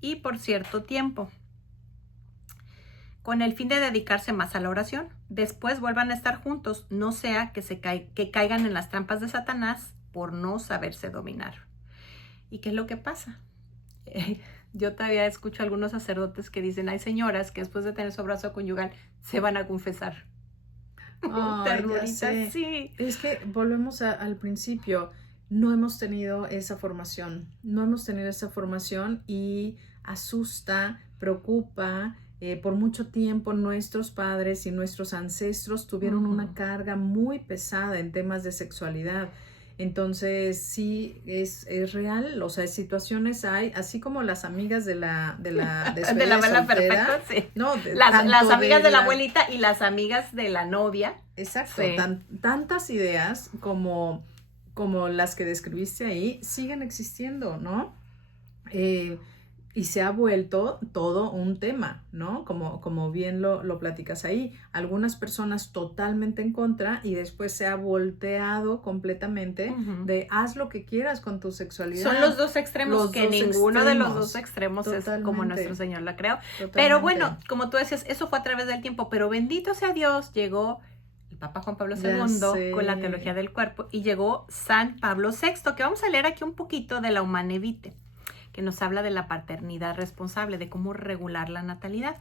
y por cierto tiempo, con el fin de dedicarse más a la oración. Después vuelvan a estar juntos, no sea que caigan en las trampas de Satanás por no saberse dominar. ¿Y qué es lo que pasa? Yo todavía escucho a algunos sacerdotes que dicen, hay señoras que después de tener su abrazo conyugal se van a confesar. Ay, ya sé. Sí. Es que volvemos al principio. No hemos tenido esa formación. No hemos tenido esa formación y asusta, preocupa. Por mucho tiempo nuestros padres y nuestros ancestros tuvieron una carga muy pesada en temas de sexualidad. Entonces sí es real, o sea, situaciones hay, así como las amigas de la despedida De la vela soltera, perfecta, sí. ¿no? Las amigas de la abuelita y las amigas de la novia. Exacto, Sí. tantas ideas como las que describiste ahí siguen existiendo, ¿no? Y se ha vuelto todo un tema, ¿no? Como bien lo platicas ahí. Algunas personas totalmente en contra y después se ha volteado completamente de haz lo que quieras con tu sexualidad. Son los dos extremos, ninguno de los dos extremos totalmente, es como nuestro Señor la creó. Totalmente. Pero bueno, como tú decías, eso fue a través del tiempo, pero bendito sea Dios, llegó el Papa Juan Pablo II con la teología del cuerpo y llegó San Pablo VI, que vamos a leer aquí un poquito de la Humanae Vitae, que nos habla de la paternidad responsable, de cómo regular la natalidad.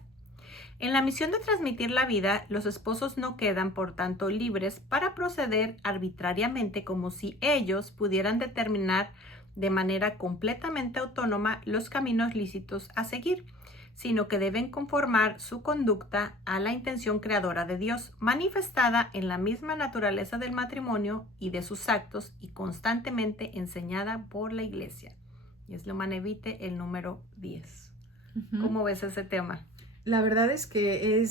En la misión de transmitir la vida, los esposos no quedan, por tanto, libres para proceder arbitrariamente como si ellos pudieran determinar de manera completamente autónoma los caminos lícitos a seguir, sino que deben conformar su conducta a la intención creadora de Dios, manifestada en la misma naturaleza del matrimonio y de sus actos y constantemente enseñada por la Iglesia. Y es la Humanae Vitae, el número 10. ¿Cómo ves ese tema? La verdad es que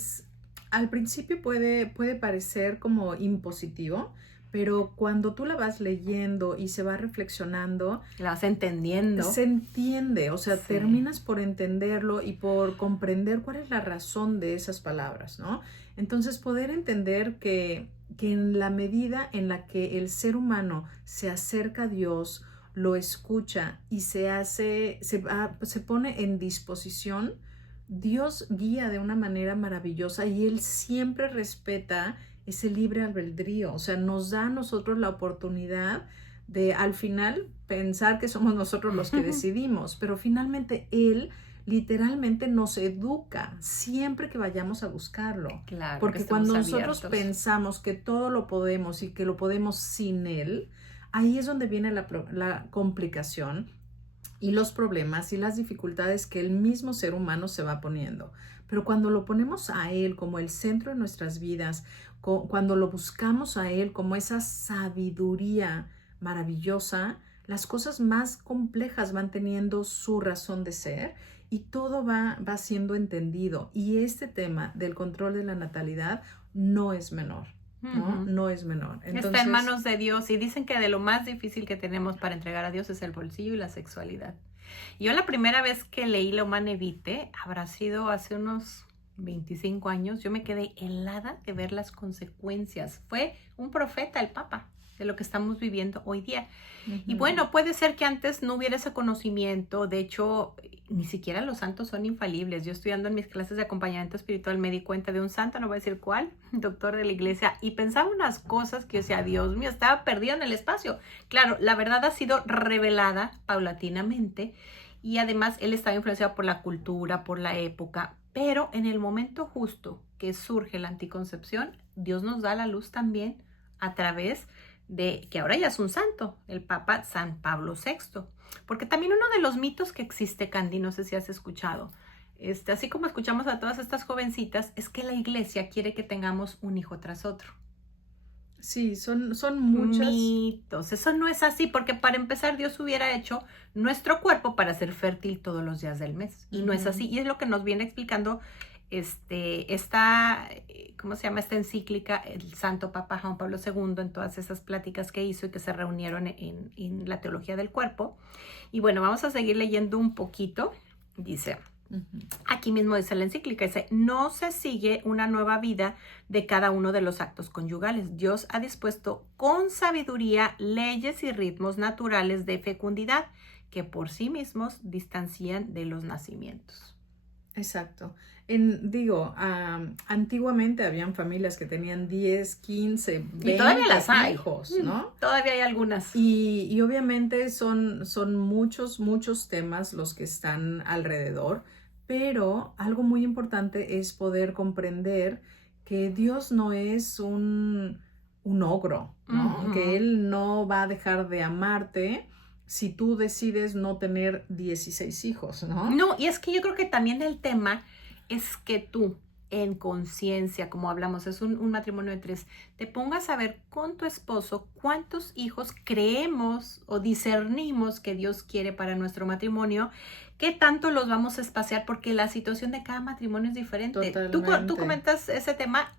al principio puede parecer como impositivo, pero cuando tú la vas leyendo y se va reflexionando, la vas entendiendo. Se entiende, o sea, sí, terminas por entenderlo y por comprender cuál es la razón de esas palabras, ¿no? Entonces, poder entender que en la medida en la que el ser humano se acerca a Dios, lo escucha y se pone en disposición, Dios guía de una manera maravillosa y Él siempre respeta ese libre albedrío, o sea, nos da a nosotros la oportunidad de al final pensar que somos nosotros los que decidimos, pero finalmente Él literalmente nos educa siempre que vayamos a buscarlo. Claro, porque cuando nosotros pensamos que todo lo podemos y que lo podemos sin Él, ahí es donde viene la complicación y los problemas y las dificultades que el mismo ser humano se va poniendo. Pero cuando lo ponemos a Él como el centro de nuestras vidas, cuando lo buscamos a Él como esa sabiduría maravillosa, las cosas más complejas van teniendo su razón de ser y todo va siendo entendido. Y este tema del control de la natalidad no es menor. ¿No? No es menor. Entonces, está en manos de Dios y dicen que de lo más difícil que tenemos para entregar a Dios es el bolsillo y la sexualidad. Yo la primera vez que leí la Humanae Vitae, habrá sido hace unos 25 años, yo me quedé helada de ver las consecuencias. Fue un profeta, el Papa, de lo que estamos viviendo hoy día. Y bueno, puede ser que antes no hubiera ese conocimiento. De hecho, ni siquiera los santos son infalibles. Yo estudiando en mis clases de acompañamiento espiritual me di cuenta de un santo, no voy a decir cuál, doctor de la iglesia, y pensaba unas cosas que yo decía, Dios mío, estaba perdido en el espacio. Claro, la verdad ha sido revelada paulatinamente y además él estaba influenciado por la cultura, por la época, pero en el momento justo que surge la anticoncepción, Dios nos da la luz también a través de que ahora ya es un santo, el Papa San Pablo VI. Porque también uno de los mitos que existe, Candy, no sé si has escuchado, así como escuchamos a todas estas jovencitas, es que la iglesia quiere que tengamos un hijo tras otro. Sí, son muchos mitos. Eso no es así, porque para empezar Dios hubiera hecho nuestro cuerpo para ser fértil todos los días del mes. Y no es así. Y es lo que nos viene explicando ¿cómo se llama? Esta encíclica, el Santo Papa Juan Pablo II, en todas esas pláticas que hizo y que se reunieron en la teología del cuerpo. Y bueno, vamos a seguir leyendo un poquito. Dice, aquí mismo dice la encíclica, dice, no se sigue una nueva vida de cada uno de los actos conyugales. Dios ha dispuesto con sabiduría leyes y ritmos naturales de fecundidad que por sí mismos distancian de los nacimientos. Exacto. Antiguamente habían familias que tenían 10, 15, Y todavía 20 las hay. hijos, ¿no? Todavía hay algunas. Y obviamente son muchos temas los que están alrededor, pero algo muy importante es poder comprender que Dios no es un ogro, ¿no? Ujú. Que Él no va a dejar de amarte si tú decides no tener 16 hijos, ¿no? No, y es que yo creo que también el tema es que tú, en conciencia, como hablamos, es un matrimonio de 3, te pongas a ver con tu esposo cuántos hijos creemos o discernimos que Dios quiere para nuestro matrimonio, qué tanto los vamos a espaciar, porque la situación de cada matrimonio es diferente. Tú Totalmente. comentas ese tema,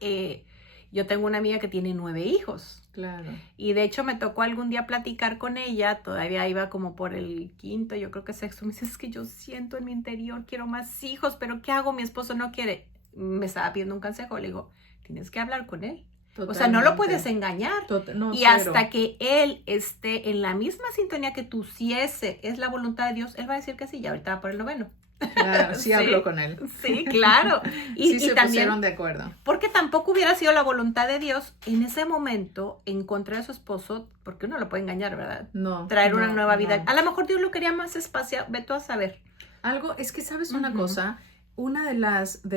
yo tengo una amiga que tiene 9 hijos. Claro. Y de hecho me tocó algún día platicar con ella, todavía iba como por el 5º, yo creo que 6º, me dice, es que yo siento en mi interior, quiero más hijos, pero ¿qué hago? Mi esposo no quiere. Me estaba pidiendo un consejo, le digo, tienes que hablar con él. Totalmente. O sea, no lo puedes engañar. No, y cero. hasta que él esté en la misma sintonía que tú, si ese es la voluntad de Dios, él va a decir que sí, y ahorita va por el 9º. Claro, sí, Sí. habló con él. Sí, claro. Sí se también, pusieron de acuerdo. porque tampoco hubiera sido la voluntad de Dios en ese momento en contra de su esposo, porque uno lo puede engañar, ¿verdad? No. Traer una no, nueva vida. no. A lo mejor Dios lo quería más espaciado, ve tú a saber. Algo, es que sabes una Ujú. cosa, una de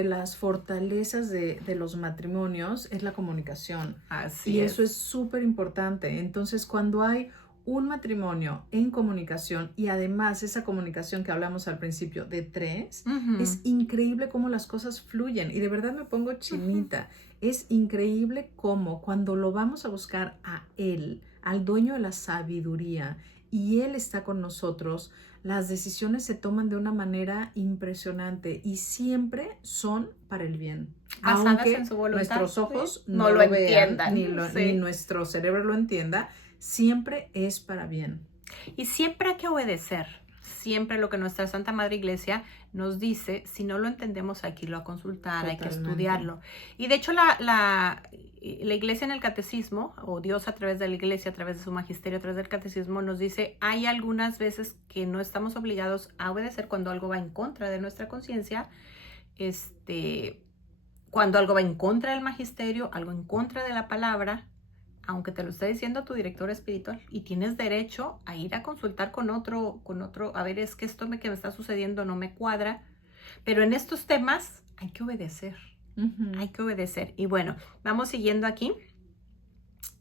las fortalezas de los matrimonios es la comunicación. Así Y es. eso es súper importante. Entonces, cuando hay un matrimonio en comunicación y además esa comunicación que hablamos al principio de 3, Ujú. es increíble cómo las cosas fluyen y de verdad me pongo chinita. Es increíble cómo cuando lo vamos a buscar a Él, al dueño de la sabiduría, y Él está con nosotros, las decisiones se toman de una manera impresionante y siempre son para el bien. Basadas Aunque en su voluntad, nuestros ojos sí, no no lo vean, entiendan, ni sí. nuestro cerebro lo entienda, siempre es para bien. Y siempre hay que obedecer. Siempre lo que nuestra Santa Madre Iglesia nos dice, si no lo entendemos hay que irlo a consultar, hay que Totalmente. estudiarlo. Y de hecho la Iglesia en el Catecismo, o Dios a través de la Iglesia, a través de su magisterio, a través del Catecismo, nos dice, hay algunas veces que no estamos obligados a obedecer cuando algo va en contra de nuestra conciencia, cuando algo va en contra del magisterio, algo en contra de la palabra, aunque te lo esté diciendo tu director espiritual, y tienes derecho a ir a consultar con otro, a ver, es que esto que me está sucediendo no me cuadra, pero en estos temas hay que obedecer, hay que obedecer. Y bueno, vamos siguiendo aquí.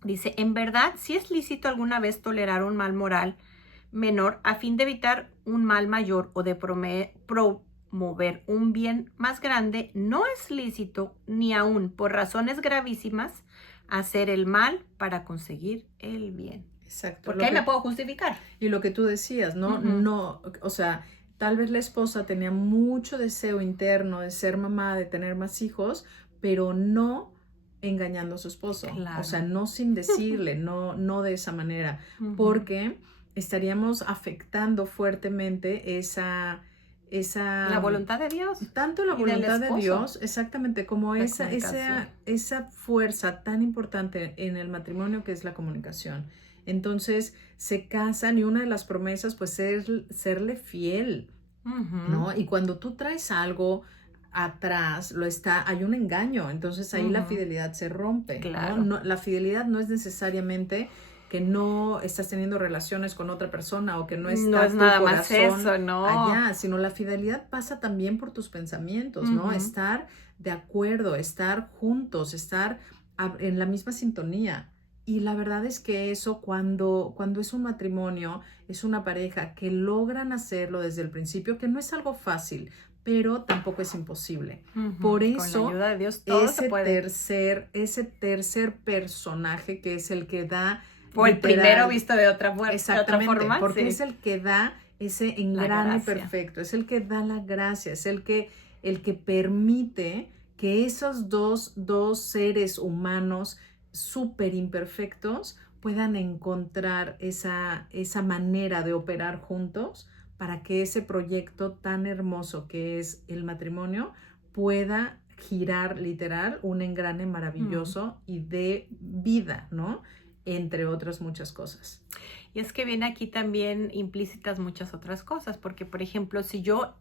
Dice, en verdad, si es lícito alguna vez tolerar un mal moral menor a fin de evitar un mal mayor o de promover un bien más grande, no es lícito ni aún por razones gravísimas hacer el mal para conseguir el bien. Exacto. Porque ahí me puedo justificar. Y lo que tú decías, ¿no? Ujú. No, o sea, tal vez la esposa tenía mucho deseo interno de ser mamá, de tener más hijos, pero no engañando a su esposo. Claro. O sea, no sin decirle, no de esa manera, Ujú. porque estaríamos afectando fuertemente La voluntad de Dios. tanto la y del voluntad de esposo. Dios, exactamente, como La esa comunicación. fuerza tan importante en el matrimonio que es la comunicación. Entonces se casan y una de las promesas pues es serle fiel, Ujú. ¿no? Y cuando tú traes algo atrás, hay un engaño, entonces ahí la Ujú. fidelidad se rompe, Claro. ¿no? La fidelidad no es necesariamente que no estás teniendo relaciones con otra persona o que no está No es tu nada más corazón eso, no. allá, sino la fidelidad pasa también por tus pensamientos, ¿no? Ujú. Estar de acuerdo, estar juntos, estar en la misma sintonía. Y la verdad es que eso cuando es un matrimonio, es una pareja que logran hacerlo desde el principio, que no es algo fácil, pero tampoco es imposible. Ujú. Por Con eso, la ayuda de Dios todo se puede. ese tercer personaje que es el que da O el literal, primero visto de otra exactamente, forma. porque Sí. es el que da ese engrane gracia. perfecto, es el que da la gracia, es el que permite que esos dos seres humanos súper imperfectos puedan encontrar esa manera de operar juntos para que ese proyecto tan hermoso que es el matrimonio pueda girar literal un engrane maravilloso y de vida, ¿no? entre otras muchas cosas. Y es que viene aquí también implícitas muchas otras cosas, porque por ejemplo, si yo,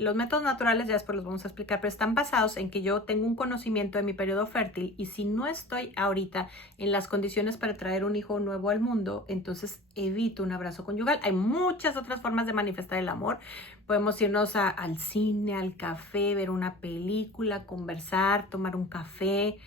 los métodos naturales, ya después los vamos a explicar, pero están basados en que yo tengo un conocimiento de mi periodo fértil y si no estoy ahorita en las condiciones para traer un hijo nuevo al mundo, entonces evito un abrazo conyugal. Hay muchas otras formas de manifestar el amor. Podemos irnos al cine, al café, ver una película, conversar, tomar un café.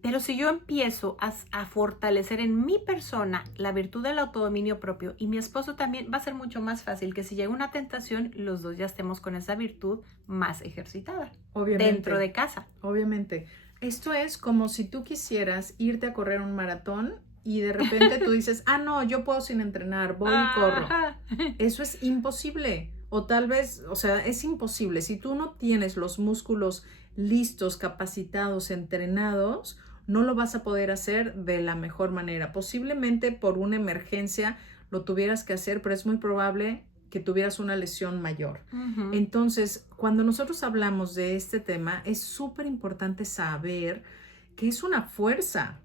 Pero si yo empiezo a fortalecer en mi persona la virtud del autodominio propio y mi esposo también, va a ser mucho más fácil que si llega una tentación, los dos ya estemos con esa virtud más ejercitada. Obviamente, dentro de casa. Obviamente. Esto es como si tú quisieras irte a correr un maratón y de repente tú dices, no, yo puedo sin entrenar, voy y corro. Eso es imposible. O tal vez, o sea, es imposible. Si tú no tienes los músculos listos, capacitados, entrenados, no lo vas a poder hacer de la mejor manera. Posiblemente por una emergencia lo tuvieras que hacer, pero es muy probable que tuvieras una lesión mayor. Uh-huh. Entonces, cuando nosotros hablamos de este tema, es súper importante saber que es una fuerza.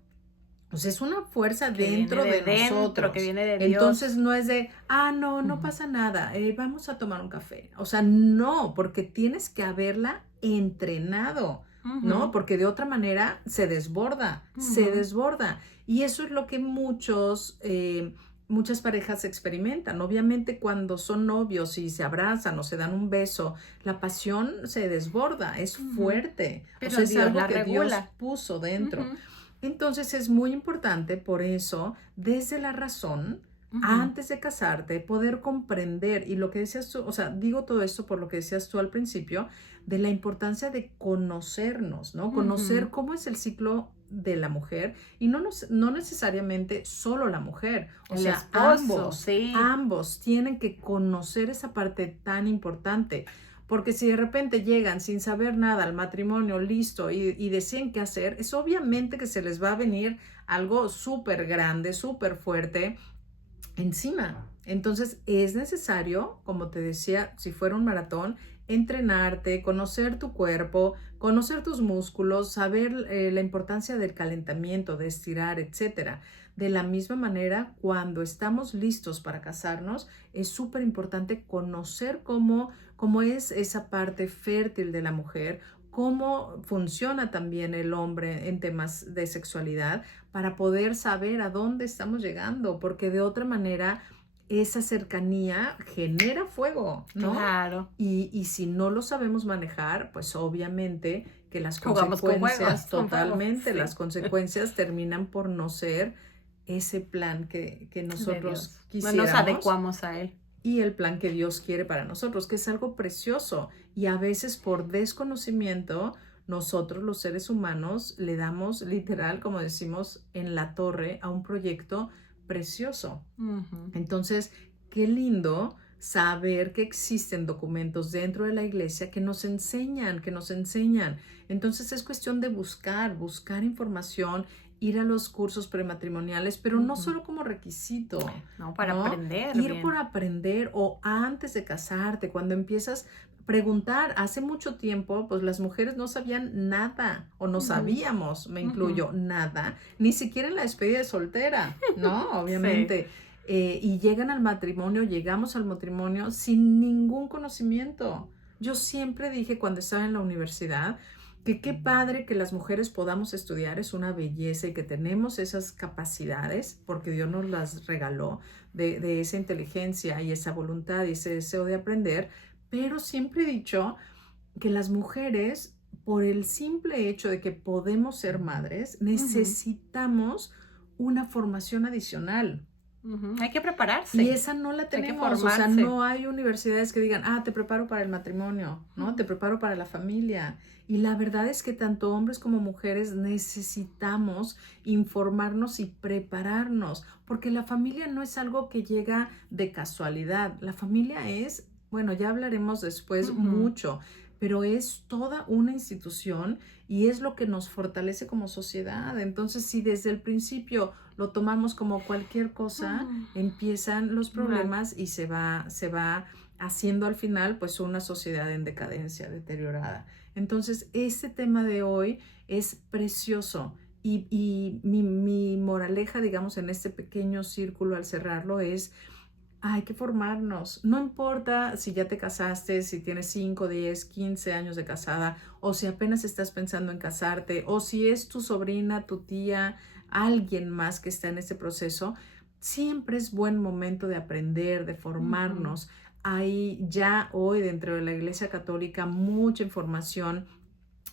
O sea, es una fuerza dentro de nosotros. Que viene de Dios. Entonces no es de, no pasa nada, vamos a tomar un café. O sea, no, porque tienes que haberla entrenado, ¿no? Porque de otra manera se desborda. Y eso es lo que muchas parejas experimentan. Obviamente cuando son novios y se abrazan o se dan un beso, la pasión se desborda, es fuerte. Pero o sea, es Dios algo la que regula. Dios puso dentro. Entonces es muy importante, por eso, desde la razón, antes de casarte, poder comprender, y lo que decías tú, o sea, digo todo esto por lo que decías tú al principio, de la importancia de conocernos, ¿no? Conocer cómo es el ciclo de la mujer, y no necesariamente solo la mujer, o sea, esposo, ambos tienen que conocer esa parte tan importante. Porque si de repente llegan sin saber nada al matrimonio, listo, y deciden qué hacer, es obviamente que se les va a venir algo súper grande, súper fuerte encima. Entonces es necesario, como te decía, si fuera un maratón, entrenarte, conocer tu cuerpo, conocer tus músculos, saber la importancia del calentamiento, de estirar, etcétera. De la misma manera, cuando estamos listos para casarnos, es súper importante conocer cómo es esa parte fértil de la mujer, cómo funciona también el hombre en temas de sexualidad, para poder saber a dónde estamos llegando, porque de otra manera esa cercanía genera fuego, ¿no? Claro. Y si no lo sabemos manejar, pues obviamente que las consecuencias, totalmente, las consecuencias terminan por no ser ese plan que nosotros quisiéramos. No nos adecuamos a él. Y el plan que Dios quiere para nosotros, que es algo precioso. Y a veces por desconocimiento, nosotros los seres humanos le damos literal, como decimos, en la torre a un proyecto precioso. Entonces, qué lindo saber que existen documentos dentro de la iglesia que nos enseñan. Entonces es cuestión de buscar información, ir a los cursos prematrimoniales, pero no solo como requisito. No, para aprender. Ir por aprender, o antes de casarte, cuando empiezas a preguntar. Hace mucho tiempo, pues las mujeres no sabían nada, o no sabíamos, me incluyo, nada, ni siquiera en la despedida de soltera, ¿no? Obviamente. Y llegamos al matrimonio sin ningún conocimiento. Yo siempre dije cuando estaba en la universidad, que qué padre que las mujeres podamos estudiar, es una belleza, y que tenemos esas capacidades porque Dios nos las regaló, de esa inteligencia y esa voluntad y ese deseo de aprender, pero siempre he dicho que las mujeres, por el simple hecho de que podemos ser madres, necesitamos una formación adicional. Hay que prepararse. Y esa no la tenemos, o sea, no hay universidades que digan, te preparo para el matrimonio, ¿no? Te preparo para la familia. Y la verdad es que tanto hombres como mujeres necesitamos informarnos y prepararnos, porque la familia no es algo que llega de casualidad. La familia es, bueno, ya hablaremos después mucho, pero es toda una institución y es lo que nos fortalece como sociedad. Entonces, si desde el principio lo tomamos como cualquier cosa, empiezan los problemas y se va haciendo al final pues una sociedad en decadencia, deteriorada. Entonces, este tema de hoy es precioso Y mi moraleja, digamos, en este pequeño círculo al cerrarlo es, hay que formarnos. No importa si ya te casaste, si tienes 5, 10, 15 años de casada, o si apenas estás pensando en casarte, o si es tu sobrina, tu tía, alguien más que está en este proceso. Siempre es buen momento de aprender, de formarnos. Hay ya hoy dentro de la Iglesia Católica mucha información.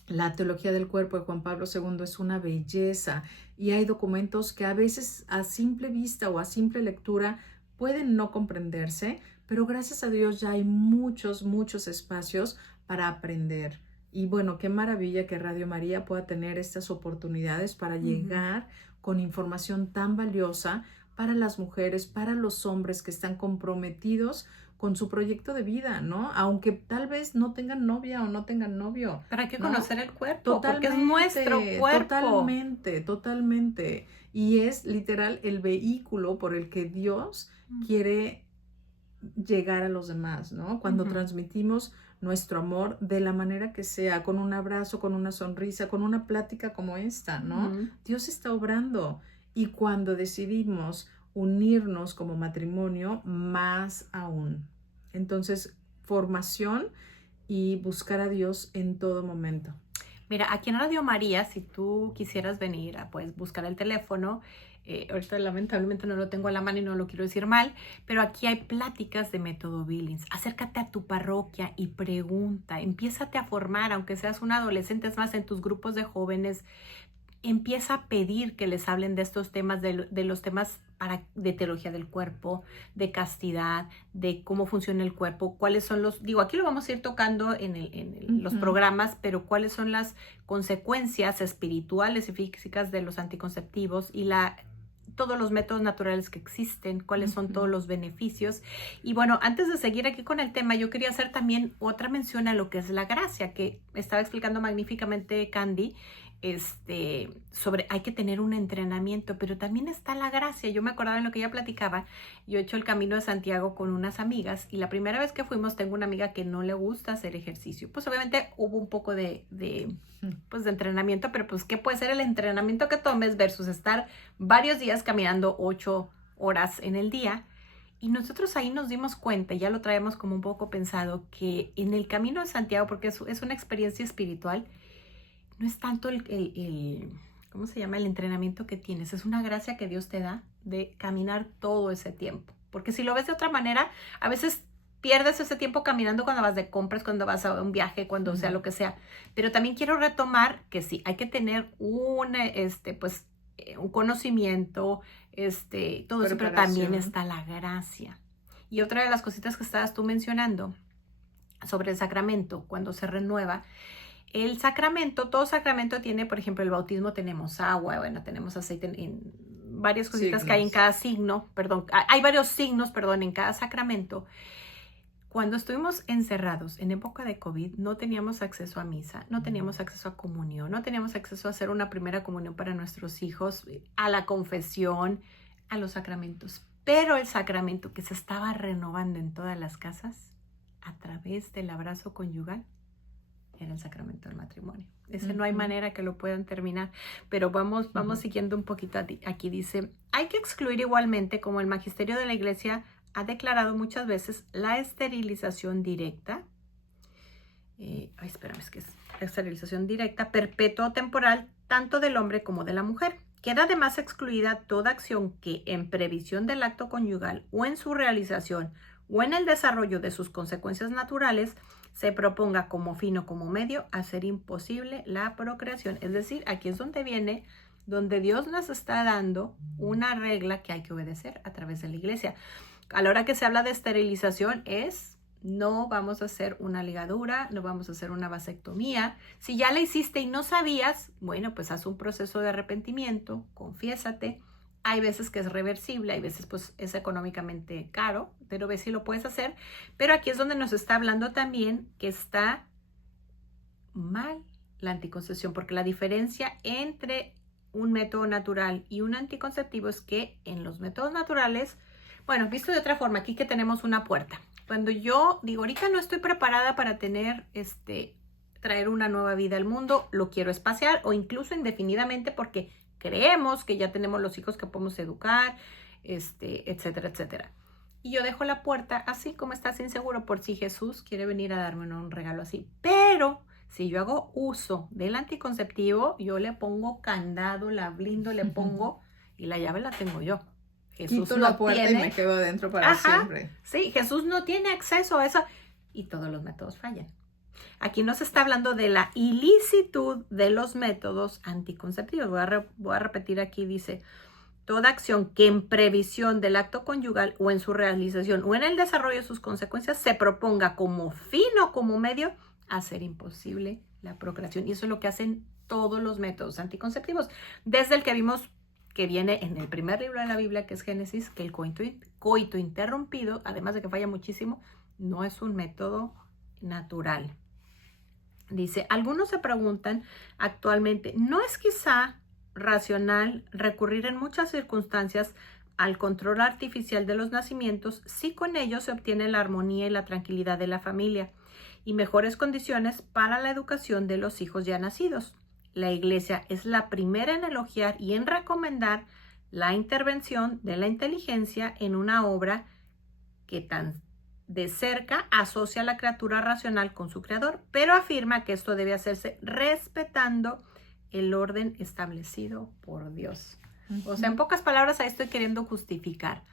La teología del cuerpo de Juan Pablo II es una belleza y hay documentos que a veces a simple vista o a simple lectura pueden no comprenderse, pero gracias a Dios ya hay muchos espacios para aprender. Y bueno, qué maravilla que Radio María pueda tener estas oportunidades para llegar con información tan valiosa para las mujeres, para los hombres que están comprometidos con su proyecto de vida, ¿no? Aunque tal vez no tengan novia o no tengan novio. Pero hay que ¿no? conocer el cuerpo, porque es nuestro cuerpo. Totalmente. Y es literal el vehículo por el que Dios quiere llegar a los demás, ¿no? Cuando transmitimos nuestro amor de la manera que sea, con un abrazo, con una sonrisa, con una plática como esta, ¿no? Dios está obrando. Y cuando decidimos unirnos como matrimonio, más aún. Entonces, formación y buscar a Dios en todo momento. Mira, aquí en Radio María, si tú quisieras venir a pues, buscar el teléfono, ahorita lamentablemente no lo tengo a la mano y no lo quiero decir mal, pero aquí hay pláticas de método Billings. Acércate a tu parroquia y pregunta, empiézate a formar, aunque seas un adolescente, es más, en tus grupos de jóvenes, empieza a pedir que les hablen de estos temas, de los temas de teología del cuerpo, de castidad, de cómo funciona el cuerpo, cuáles son aquí lo vamos a ir tocando en los programas, pero cuáles son las consecuencias espirituales y físicas de los anticonceptivos y todos los métodos naturales que existen, cuáles son todos los beneficios. Y bueno, antes de seguir aquí con el tema, yo quería hacer también otra mención a lo que es la gracia, que estaba explicando magníficamente Candy, sobre hay que tener un entrenamiento, pero también está la gracia. Yo me acordaba en lo que ella platicaba, yo he hecho el Camino de Santiago con unas amigas y la primera vez que fuimos tengo una amiga que no le gusta hacer ejercicio. Pues obviamente hubo un poco de entrenamiento, pero pues ¿qué puede ser el entrenamiento que tomes versus estar varios días caminando 8 horas en el día? Y nosotros ahí nos dimos cuenta, ya lo traemos como un poco pensado, que en el Camino de Santiago, porque es una experiencia espiritual, no es tanto ¿cómo se llama? El entrenamiento que tienes. Es una gracia que Dios te da de caminar todo ese tiempo. Porque si lo ves de otra manera, a veces pierdes ese tiempo caminando cuando vas de compras, cuando vas a un viaje, cuando sea lo que sea. Pero también quiero retomar que sí, hay que tener un conocimiento, todo eso, pero también está la gracia. Y otra de las cositas que estabas tú mencionando sobre el sacramento, cuando se renueva, el sacramento, todo sacramento tiene, por ejemplo, el bautismo tenemos agua, bueno, tenemos aceite en varias cositas signos que hay en cada signo, hay varios signos, en cada sacramento. Cuando estuvimos encerrados en época de COVID, no teníamos acceso a misa, no teníamos acceso a comunión, no teníamos acceso a hacer una primera comunión para nuestros hijos, a la confesión, a los sacramentos. Pero el sacramento que se estaba renovando en todas las casas, a través del abrazo conyugal, era el sacramento del matrimonio. Ese no hay manera que lo puedan terminar, pero vamos siguiendo un poquito aquí. Dice, hay que excluir igualmente, como el magisterio de la Iglesia ha declarado muchas veces, la esterilización directa, esterilización directa, perpetua o temporal, tanto del hombre como de la mujer. Queda además excluida toda acción que en previsión del acto conyugal o en su realización o en el desarrollo de sus consecuencias naturales se proponga como fin o como medio hacer imposible la procreación. Es decir, aquí es donde Dios nos está dando una regla que hay que obedecer a través de la Iglesia. A la hora que se habla de esterilización no vamos a hacer una ligadura, no vamos a hacer una vasectomía. Si ya la hiciste y no sabías, bueno, pues haz un proceso de arrepentimiento, confiésate. Hay veces que es reversible, hay veces pues es económicamente caro, pero ves si lo puedes hacer. Pero aquí es donde nos está hablando también que está mal la anticoncepción, porque la diferencia entre un método natural y un anticonceptivo es que en los métodos naturales, bueno, visto de otra forma, aquí que tenemos una puerta. Cuando yo digo, ahorita no estoy preparada para traer una nueva vida al mundo, lo quiero espaciar o incluso indefinidamente porque creemos que ya tenemos los hijos que podemos educar, etcétera, etcétera. Y yo dejo la puerta así como estás inseguro por si Jesús quiere venir a darme un regalo así. Pero si yo hago uso del anticonceptivo, yo le pongo candado, la blindo, le pongo y la llave la tengo yo. Jesús quito la puerta y me quedo adentro para siempre. Sí, Jesús no tiene acceso a eso y todos los métodos fallan. Aquí no se está hablando de la ilicitud de los métodos anticonceptivos. Voy a repetir aquí, dice, toda acción que en previsión del acto conyugal o en su realización o en el desarrollo de sus consecuencias se proponga como fin o como medio a hacer imposible la procreación. Y eso es lo que hacen todos los métodos anticonceptivos. Desde el que vimos que viene en el primer libro de la Biblia, que es Génesis, que el coito interrumpido, además de que falla muchísimo, no es un método natural. Dice, algunos se preguntan actualmente, ¿no es quizá racional recurrir en muchas circunstancias al control artificial de los nacimientos si con ello se obtiene la armonía y la tranquilidad de la familia y mejores condiciones para la educación de los hijos ya nacidos? La Iglesia es la primera en elogiar y en recomendar la intervención de la inteligencia en una obra que tan de cerca asocia a la criatura racional con su creador, pero afirma que esto debe hacerse respetando el orden establecido por Dios. O sea, en pocas palabras, ahí estoy queriendo justificar.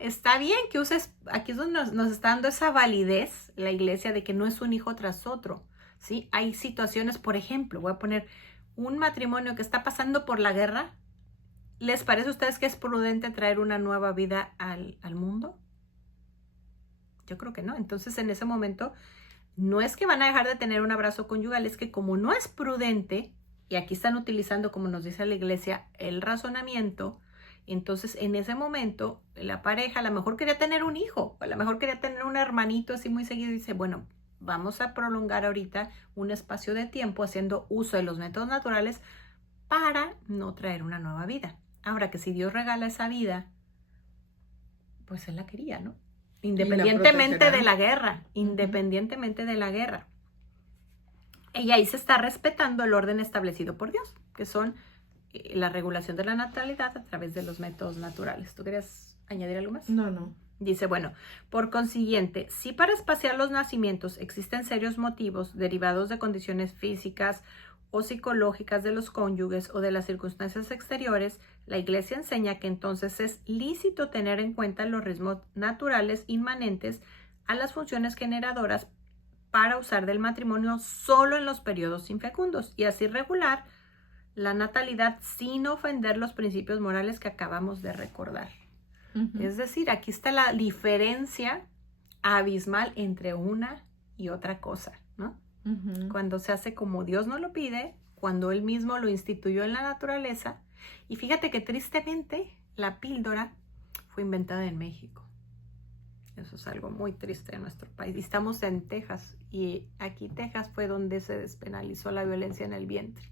Está bien que uses, aquí es donde nos está dando esa validez la Iglesia de que no es un hijo tras otro, ¿sí? Hay situaciones, por ejemplo, voy a poner un matrimonio que está pasando por la guerra. ¿Les parece a ustedes que es prudente traer una nueva vida al mundo? Yo creo que no. Entonces, en ese momento, no es que van a dejar de tener un abrazo conyugal, es que como no es prudente, y aquí están utilizando, como nos dice la Iglesia, el razonamiento, entonces en ese momento la pareja a lo mejor quería tener un hijo, o a lo mejor quería tener un hermanito así muy seguido y dice, bueno, vamos a prolongar ahorita un espacio de tiempo haciendo uso de los métodos naturales para no traer una nueva vida. Ahora que si Dios regala esa vida, pues Él la quería, ¿no? Independientemente de la guerra, independientemente de la guerra. Y ahí se está respetando el orden establecido por Dios, que son la regulación de la natalidad a través de los métodos naturales. ¿Tú querías añadir algo más? No. Dice, bueno, por consiguiente, si para espaciar los nacimientos existen serios motivos derivados de condiciones físicas o psicológicas de los cónyuges o de las circunstancias exteriores, la Iglesia enseña que entonces es lícito tener en cuenta los ritmos naturales inmanentes a las funciones generadoras para usar del matrimonio solo en los periodos infecundos y así regular la natalidad sin ofender los principios morales que acabamos de recordar. Es decir, aquí está la diferencia abismal entre una y otra cosa, ¿no? Cuando se hace como Dios nos lo pide, cuando Él mismo lo instituyó en la naturaleza. Y fíjate que tristemente la píldora fue inventada en México. Eso es algo muy triste en nuestro país. Y estamos en Texas y aquí Texas fue donde se despenalizó la violencia en el vientre,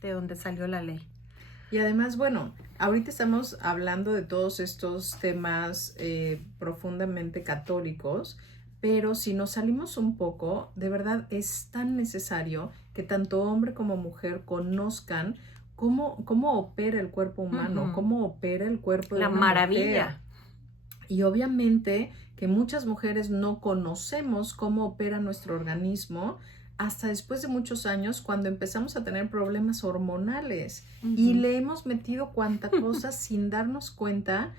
de donde salió la ley. Y además, bueno, ahorita estamos hablando de todos estos temas profundamente católicos, pero si nos salimos un poco, de verdad es tan necesario que tanto hombre como mujer conozcan cómo opera el cuerpo humano, cómo opera el cuerpo de la una maravilla. mujer. Y obviamente que muchas mujeres no conocemos cómo opera nuestro organismo hasta después de muchos años cuando empezamos a tener problemas hormonales y le hemos metido cuanta cosa sin darnos cuenta.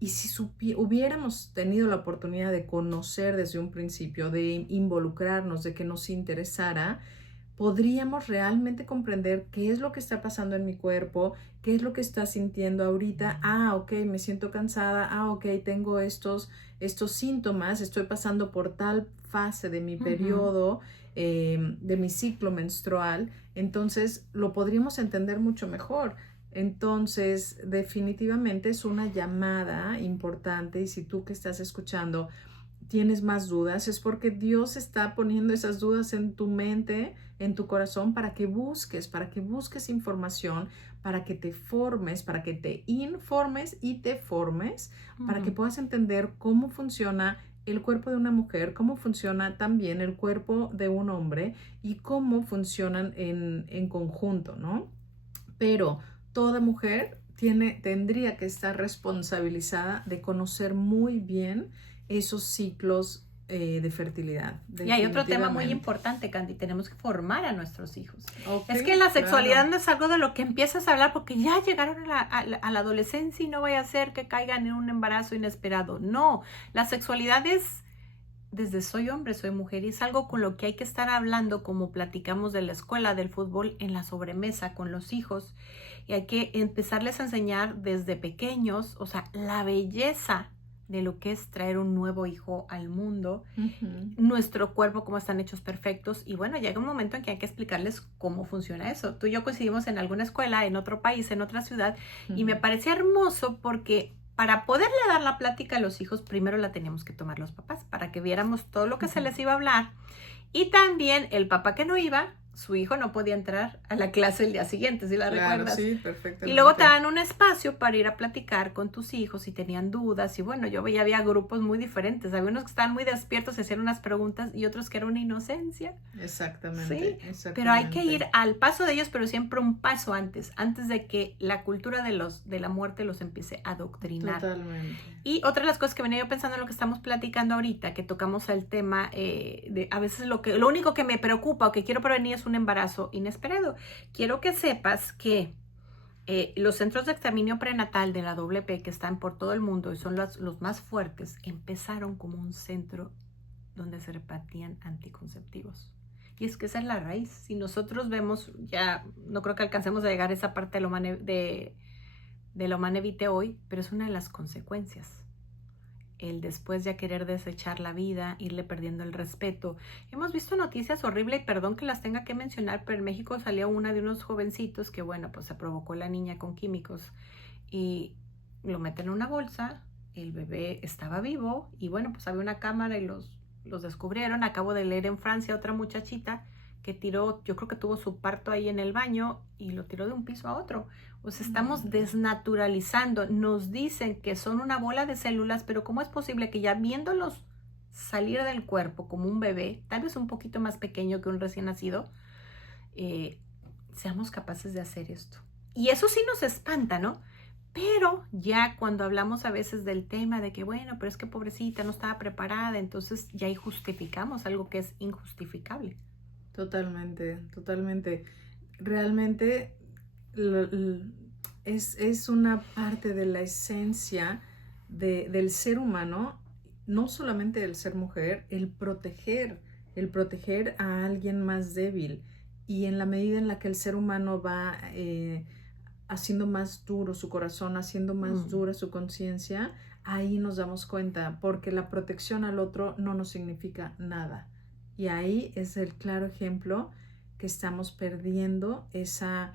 Y si hubiéramos tenido la oportunidad de conocer desde un principio, de involucrarnos, de que nos interesara, podríamos realmente comprender qué es lo que está pasando en mi cuerpo, qué es lo que está sintiendo ahorita. Ok, me siento cansada. Ok, tengo estos síntomas, estoy pasando por tal fase de mi periodo, de mi ciclo menstrual. Entonces lo podríamos entender mucho mejor. Entonces, definitivamente es una llamada importante y si tú que estás escuchando tienes más dudas, es porque Dios está poniendo esas dudas en tu mente, en tu corazón, para que busques información, para que te formes, para que te informes y te formes, para que puedas entender cómo funciona el cuerpo de una mujer, cómo funciona también el cuerpo de un hombre y cómo funcionan en conjunto, ¿no? pero toda mujer tendría que estar responsabilizada de conocer muy bien esos ciclos de fertilidad. Y hay otro tema muy importante, Candy, tenemos que formar a nuestros hijos. Okay, es que la sexualidad no es algo de lo que empiezas a hablar porque ya llegaron a la adolescencia y no vaya a ser que caigan en un embarazo inesperado. No, la sexualidad es desde soy hombre, soy mujer, y es algo con lo que hay que estar hablando, como platicamos de la escuela, del fútbol, en la sobremesa con los hijos. Y hay que empezarles a enseñar desde pequeños, o sea, la belleza de lo que es traer un nuevo hijo al mundo, nuestro cuerpo, cómo están hechos perfectos, y bueno, llega un momento en que hay que explicarles cómo funciona eso. Tú y yo coincidimos en alguna escuela, en otro país, en otra ciudad, y me parecía hermoso porque para poderle dar la plática a los hijos, primero la teníamos que tomar los papás, para que viéramos todo lo que se les iba a hablar, y también el papá que no iba, su hijo no podía entrar a la clase el día siguiente, ¿sí la recuerdas? Sí, perfectamente. Y luego te dan un espacio para ir a platicar con tus hijos si tenían dudas. Y bueno, yo veía, había grupos muy diferentes. Había unos que estaban muy despiertos y hacían unas preguntas y otros que era una inocencia. Exactamente. Sí, exactamente. pero hay que ir al paso de ellos, pero siempre un paso antes de que la cultura de la muerte los empiece a adoctrinar. Totalmente. Y otra de las cosas que venía yo pensando en lo que estamos platicando ahorita, que tocamos el tema de a veces lo único que me preocupa o que quiero prevenir es un embarazo inesperado. Quiero que sepas que los centros de exterminio prenatal de la WP que están por todo el mundo y son los más fuertes, empezaron como un centro donde se repartían anticonceptivos. Y es que esa es la raíz. Si nosotros vemos, ya no creo que alcancemos a llegar a esa parte de lo manevite hoy, pero es una de las consecuencias. El después ya querer desechar la vida, irle perdiendo el respeto. Hemos visto noticias horribles y perdón que las tenga que mencionar, pero en México salió una de unos jovencitos que, bueno, pues se provocó la niña con químicos y lo meten en una bolsa, el bebé estaba vivo y, bueno, pues había una cámara y los descubrieron. Acabo de leer en Francia otra muchachita que tiró, yo creo que tuvo su parto ahí en el baño y lo tiró de un piso a otro. O sea, estamos desnaturalizando. Nos dicen que son una bola de células, pero ¿cómo es posible que ya viéndolos salir del cuerpo como un bebé, tal vez un poquito más pequeño que un recién nacido, seamos capaces de hacer esto? Y eso sí nos espanta, ¿no? Pero ya cuando hablamos a veces del tema de que, bueno, pero es que pobrecita no estaba preparada, entonces ya ahí justificamos algo que es injustificable. Totalmente, totalmente. Realmente es una parte de la esencia del ser humano, no solamente del ser mujer, el proteger a alguien más débil. Y en la medida en la que el ser humano va haciendo más duro su corazón, haciendo más dura su conciencia, ahí nos damos cuenta, porque la protección al otro no nos significa nada. Y ahí es el claro ejemplo que estamos perdiendo esa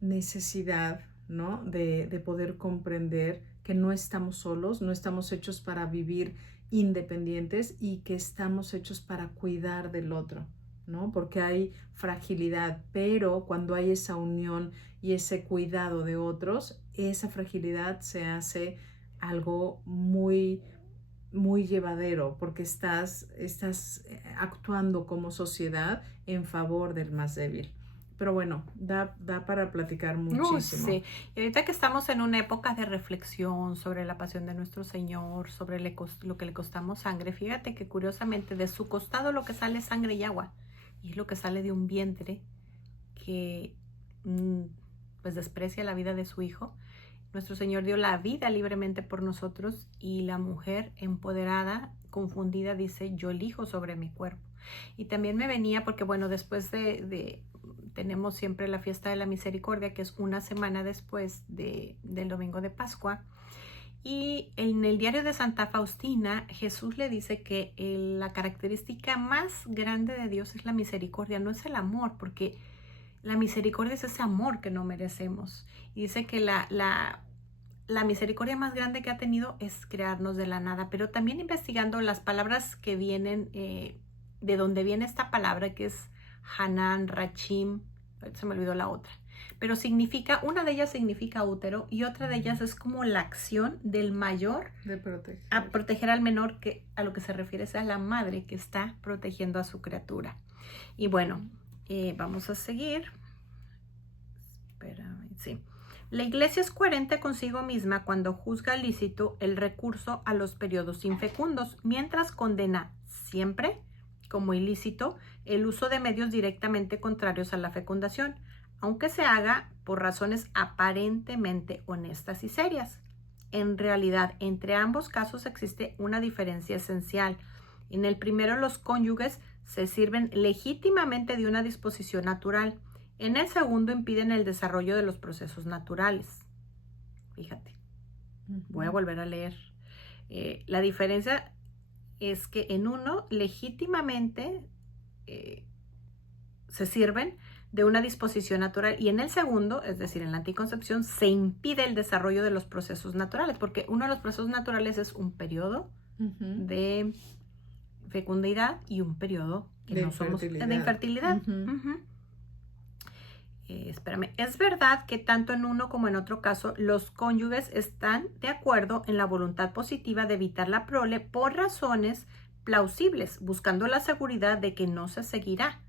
necesidad, ¿no? de poder comprender que no estamos solos, no estamos hechos para vivir independientes y que estamos hechos para cuidar del otro, ¿no? Porque hay fragilidad, pero cuando hay esa unión y ese cuidado de otros, esa fragilidad se hace algo muy muy llevadero, porque estás actuando como sociedad en favor del más débil. Pero bueno, da para platicar muchísimo. Sí. Y ahorita que estamos en una época de reflexión sobre la pasión de nuestro Señor, sobre lo que le costamos sangre, fíjate que curiosamente de su costado lo que sale es sangre y agua, y es lo que sale de un vientre que pues desprecia la vida de su hijo. Nuestro Señor dio la vida libremente por nosotros y la mujer empoderada, confundida, dice, yo elijo sobre mi cuerpo. Y también me venía porque, bueno, después tenemos siempre la fiesta de la misericordia, que es una semana después del domingo de Pascua. Y en el diario de Santa Faustina, Jesús le dice que la característica más grande de Dios es la misericordia, no es el amor, porque la misericordia es ese amor que no merecemos. Y dice que la misericordia más grande que ha tenido es crearnos de la nada. Pero también investigando las palabras que vienen, de donde viene esta palabra, que es Hanan, Rachim, se me olvidó la otra. Pero una de ellas significa útero y otra de ellas es como la acción del mayor de proteger. A proteger al menor, que a lo que se refiere es a la madre que está protegiendo a su criatura. Y bueno, vamos a seguir. espérame, sí. La Iglesia es coherente consigo misma cuando juzga lícito el recurso a los periodos infecundos, mientras condena siempre como ilícito el uso de medios directamente contrarios a la fecundación, aunque se haga por razones aparentemente honestas y serias. En realidad, entre ambos casos existe una diferencia esencial. En el primero, los cónyuges se sirven legítimamente de una disposición natural. En el segundo, impiden el desarrollo de los procesos naturales. Fíjate, voy a volver a leer. La diferencia es que en uno, legítimamente se sirven de una disposición natural, y en el segundo, es decir, en la anticoncepción, se impide el desarrollo de los procesos naturales, porque uno de los procesos naturales es un periodo de fecundidad y un periodo que de infertilidad. Espérame, es verdad que tanto en uno como en otro caso los cónyuges están de acuerdo en la voluntad positiva de evitar la prole por razones plausibles, buscando la seguridad de que no se seguirá.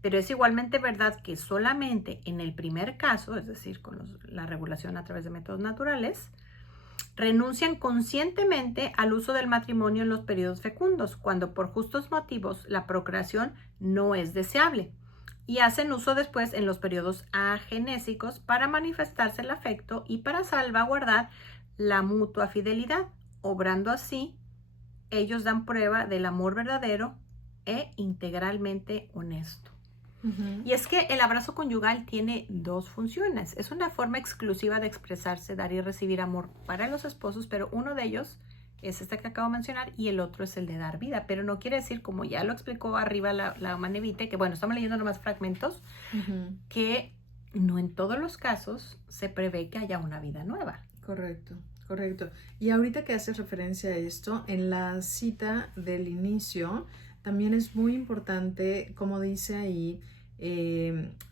Pero es igualmente verdad que solamente en el primer caso, es decir, con la regulación a través de métodos naturales, renuncian conscientemente al uso del matrimonio en los periodos fecundos, cuando por justos motivos la procreación no es deseable, y hacen uso después en los periodos agenésicos para manifestarse el afecto y para salvaguardar la mutua fidelidad. Obrando así, ellos dan prueba del amor verdadero e integralmente honesto. Y es que el abrazo conyugal tiene dos funciones. Es una forma exclusiva de expresarse, dar y recibir amor para los esposos, pero uno de ellos es este que acabo de mencionar y el otro es el de dar vida. Pero no quiere decir, como ya lo explicó arriba la Manevite, que bueno, estamos leyendo nomás fragmentos, que no en todos los casos se prevé que haya una vida nueva. Correcto. Y ahorita que haces referencia a esto, en la cita del inicio, también es muy importante, como dice ahí,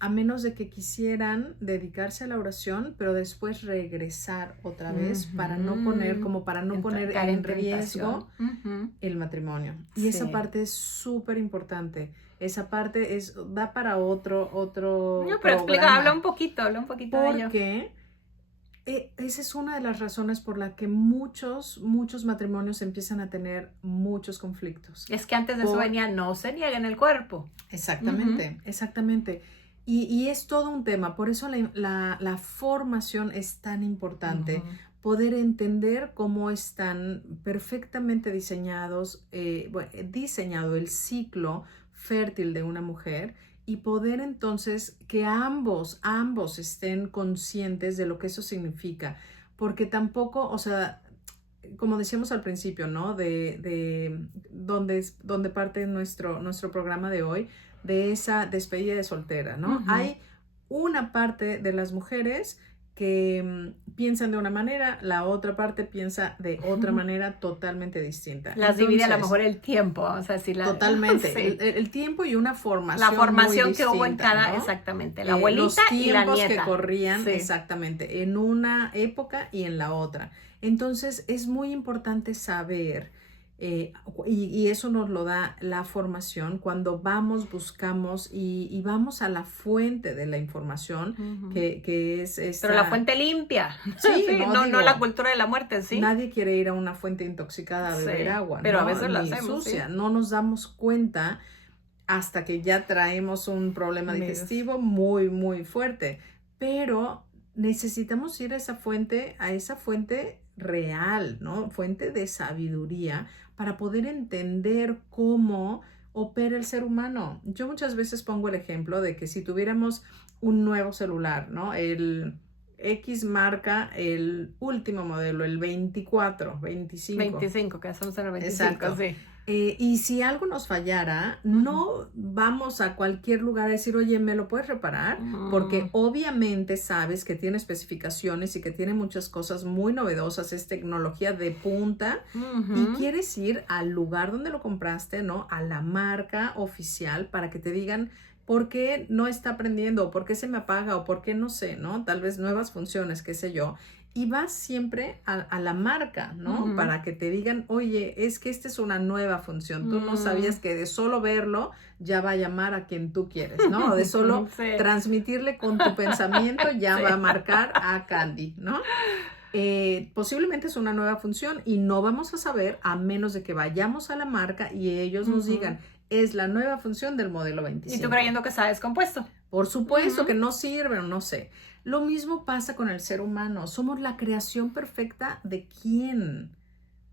a menos de que quisieran dedicarse a la oración, pero después regresar otra vez para no poner en riesgo el matrimonio. Y esa parte es súper importante. Esa parte da para otro No, pero explica, habla un poquito de ello. Porque esa es una de las razones por la que muchos matrimonios empiezan a tener muchos conflictos. Es que antes de eso venía, no se nieguen el cuerpo. Exactamente. Y es todo un tema. Por eso la formación es tan importante. Poder entender cómo están perfectamente diseñado el ciclo fértil de una mujer, y poder entonces que ambos estén conscientes de lo que eso significa, porque tampoco, o sea, como decíamos al principio, ¿no? De donde parte nuestro programa de hoy, de esa despedida de soltera, ¿no? Hay una parte de las mujeres que piensan de una manera, la otra parte piensa de otra manera totalmente distinta. Las divide a lo mejor el tiempo, o sea, si la... Totalmente, sí. el tiempo y una formación. La formación muy que hubo en cada, ¿no? Exactamente, la abuelita y la nieta. Los tiempos que corrían, exactamente, en una época y en la otra. Entonces, es muy importante saber, y eso nos lo da la formación, cuando buscamos y vamos a la fuente de la información, que es esta... Pero la fuente limpia. Sí, no la cultura de la muerte, ¿sí? Nadie quiere ir a una fuente intoxicada a beber agua, pero ¿no? a veces la hacemos, sucia. No nos damos cuenta hasta que ya traemos un problema digestivo muy, muy fuerte. Pero necesitamos ir a esa fuente real, ¿no? Fuente de sabiduría, para poder entender cómo opera el ser humano. Yo muchas veces pongo el ejemplo de que si tuviéramos un nuevo celular, ¿no? El X marca, el último modelo, el 24, 25. 25, que hacemos en el 25, exacto. Sí. Y si algo nos fallara, no vamos a cualquier lugar a decir, oye, ¿me lo puedes reparar? Porque obviamente sabes que tiene especificaciones y que tiene muchas cosas muy novedosas, es tecnología de punta, y quieres ir al lugar donde lo compraste, ¿no? A la marca oficial, para que te digan por qué no está prendiendo, o por qué se me apaga, o por qué no sé, ¿no? Tal vez nuevas funciones, qué sé yo. y vas siempre a la marca, ¿no? Para que te digan, oye, es que esta es una nueva función. Tú no sabías que de solo verlo ya va a llamar a quien tú quieres, ¿no? O de solo transmitirle con tu pensamiento ya va a marcar a Candy, ¿no? Posiblemente es una nueva función y no vamos a saber a menos de que vayamos a la marca y ellos nos digan, es la nueva función del modelo 25. Y tú creyendo que está descompuesto. Por supuesto que no sirve o no sé. Lo mismo pasa con el ser humano. Somos la creación perfecta de ¿quién?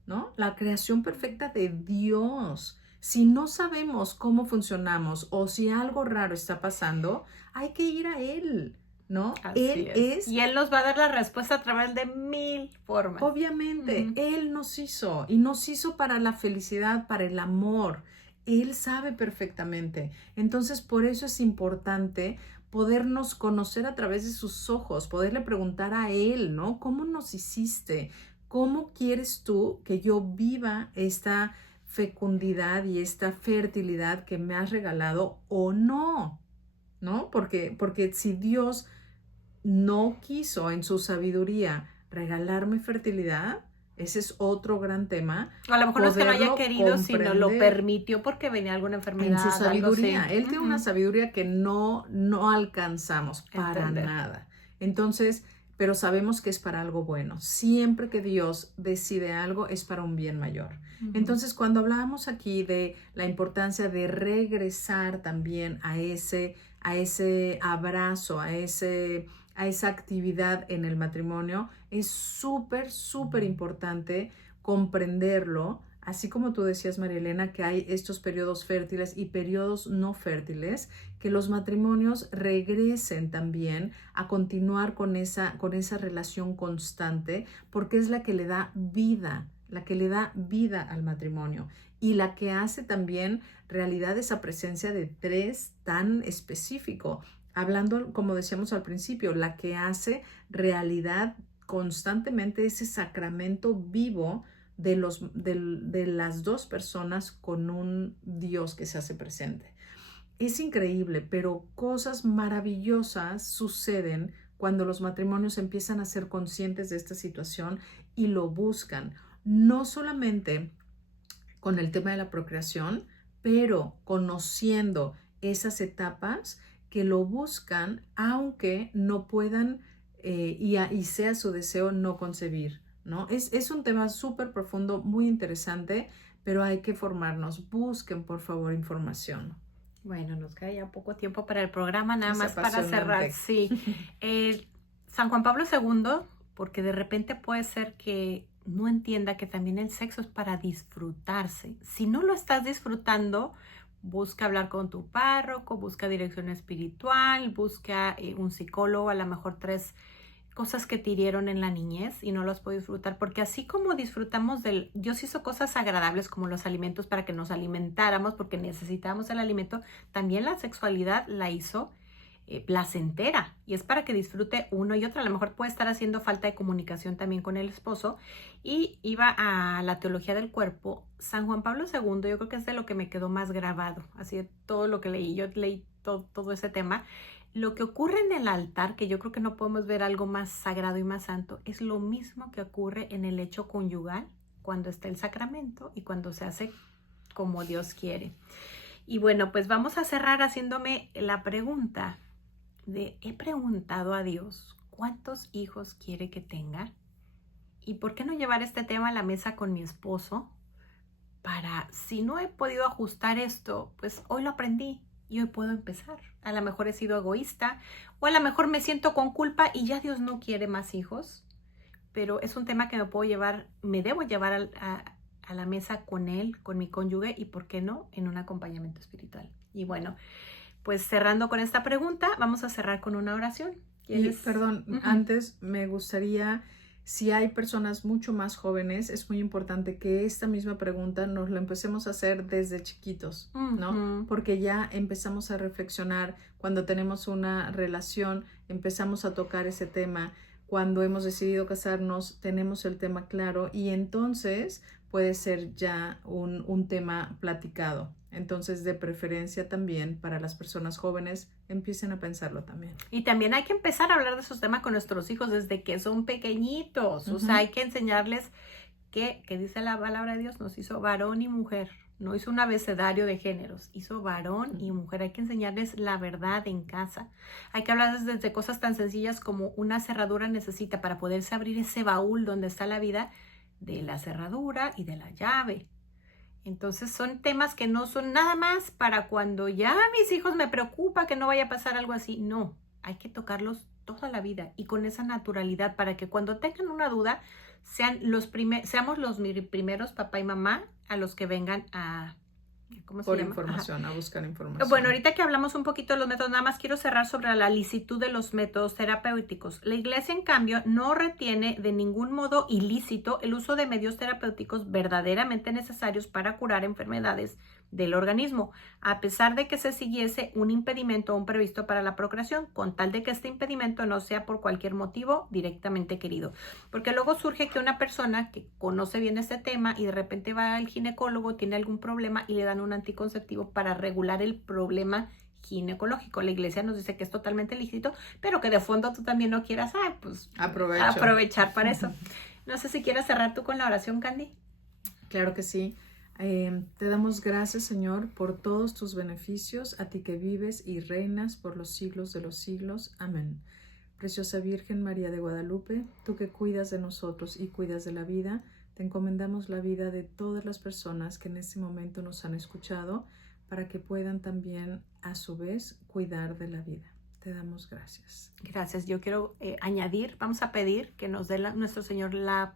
¿No? La creación perfecta de Dios. Si no sabemos cómo funcionamos o si algo raro está pasando, hay que ir a Él, ¿no? Él es. Y Él nos va a dar la respuesta a través de 1000 formas. Obviamente, Él nos hizo y nos hizo para la felicidad, para el amor. Él sabe perfectamente. Entonces, por eso es importante podernos conocer a través de sus ojos, poderle preguntar a Él, ¿no? ¿Cómo nos hiciste? ¿Cómo quieres tú que yo viva esta fecundidad y esta fertilidad que me has regalado o no? ¿No? Porque si Dios no quiso en su sabiduría regalarme fertilidad, ese es otro gran tema. O a lo mejor no es que lo haya querido, sino lo permitió porque venía alguna enfermedad. En su sabiduría. Él tiene una sabiduría que no alcanzamos para nada. Entonces, pero sabemos que es para algo bueno. Siempre que Dios decide algo es para un bien mayor. Entonces, cuando hablábamos aquí de la importancia de regresar también a ese abrazo, a esa actividad en el matrimonio, es súper, súper importante comprenderlo, así como tú decías, María Elena, que hay estos periodos fértiles y periodos no fértiles, que los matrimonios regresen también a continuar con esa relación constante, porque es la que le da vida al matrimonio y la que hace también realidad esa presencia de tres tan específico. Hablando, como decíamos al principio, la que hace realidad constantemente ese sacramento vivo de las dos personas con un Dios que se hace presente. Es increíble, pero cosas maravillosas suceden cuando los matrimonios empiezan a ser conscientes de esta situación y lo buscan. No solamente con el tema de la procreación, pero conociendo esas etapas que lo buscan, aunque no puedan y sea su deseo no concebir, ¿no? Es un tema súper profundo, muy interesante, pero hay que formarnos. Busquen, por favor, información. Bueno, nos queda ya poco tiempo para el programa, nada más para cerrar. Sí, San Juan Pablo II, porque de repente puede ser que no entienda que también el sexo es para disfrutarse. Si no lo estás disfrutando, busca hablar con tu párroco, busca dirección espiritual, busca un psicólogo, a lo mejor 3 cosas que te hirieron en la niñez y no las puedo disfrutar, porque así como disfrutamos Dios hizo cosas agradables como los alimentos para que nos alimentáramos, porque necesitábamos el alimento, también la sexualidad la hizo placentera y es para que disfrute uno y otro. A lo mejor puede estar haciendo falta de comunicación también con el esposo. Y iba a la teología del cuerpo. San Juan Pablo II, yo creo que es de lo que me quedó más grabado, así de todo lo que leí. Yo leí todo ese tema. Lo que ocurre en el altar, que yo creo que no podemos ver algo más sagrado y más santo, es lo mismo que ocurre en el hecho conyugal cuando está el sacramento y cuando se hace como Dios quiere. Y bueno, pues vamos a cerrar haciéndome la pregunta he preguntado a Dios cuántos hijos quiere que tenga y por qué no llevar este tema a la mesa con mi esposo para, si no he podido ajustar esto, pues hoy lo aprendí y hoy puedo empezar. A lo mejor he sido egoísta o a lo mejor me siento con culpa y ya Dios no quiere más hijos, pero es un tema que me debo llevar a la mesa con él, con mi cónyuge y por qué no en un acompañamiento espiritual. Y bueno, pues cerrando con esta pregunta, vamos a cerrar con una oración. Perdón, antes me gustaría, si hay personas mucho más jóvenes, es muy importante que esta misma pregunta nos la empecemos a hacer desde chiquitos, ¿no? Porque ya empezamos a reflexionar cuando tenemos una relación, empezamos a tocar ese tema. Cuando hemos decidido casarnos, tenemos el tema claro y entonces puede ser ya un tema platicado. Entonces, de preferencia también para las personas jóvenes, empiecen a pensarlo también. Y también hay que empezar a hablar de esos temas con nuestros hijos desde que son pequeñitos. O sea, hay que enseñarles que dice la palabra de Dios, nos hizo varón y mujer. No hizo un abecedario de géneros, hizo varón y mujer. Hay que enseñarles la verdad en casa. Hay que hablar desde cosas tan sencillas como una cerradura necesita para poderse abrir ese baúl donde está la vida, de la cerradura y de la llave. Entonces son temas que no son nada más para cuando ya mis hijos me preocupa que no vaya a pasar algo así. No, hay que tocarlos toda la vida y con esa naturalidad para que cuando tengan una duda seamos los primeros papá y mamá a los que vengan a... ¿Cómo se Por llama? información, a buscar información. Bueno, ahorita que hablamos un poquito de los métodos, nada más quiero cerrar sobre la licitud de los métodos terapéuticos. La Iglesia, en cambio, no retiene de ningún modo ilícito el uso de medios terapéuticos verdaderamente necesarios para curar enfermedades del organismo, a pesar de que se siguiese un impedimento aún previsto para la procreación, con tal de que este impedimento no sea por cualquier motivo directamente querido. Porque luego surge que una persona que conoce bien este tema y de repente va al ginecólogo, tiene algún problema y le dan un anticonceptivo para regular el problema ginecológico. La Iglesia nos dice que es totalmente lícito, pero que de fondo tú también no quieras, pues aprovechar para eso. No sé si quieres cerrar tú con la oración, Candy. Claro que sí. Te damos gracias, Señor, por todos tus beneficios, a ti que vives y reinas por los siglos de los siglos. Amén. Preciosa Virgen María de Guadalupe, tú que cuidas de nosotros y cuidas de la vida, te encomendamos la vida de todas las personas que en este momento nos han escuchado, para que puedan también, a su vez, cuidar de la vida. Te damos gracias. Gracias. Yo quiero añadir, vamos a pedir que nos dé nuestro Señor la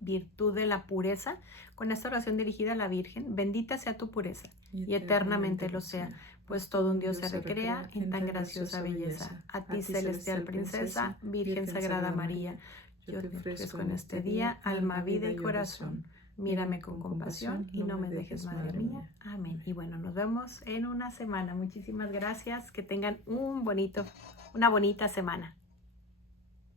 virtud de la pureza, con esta oración dirigida a la Virgen. Bendita sea tu pureza y eternamente lo sea, pues todo un Dios se recrea en tan graciosa belleza. A ti, celestial princesa, Virgen Sagrada María, yo te ofrezco en este día alma, vida y corazón. Mírame con compasión y no me dejes, Madre mía. Amén. Y bueno, nos vemos en una semana. Muchísimas gracias. Que tengan una bonita semana.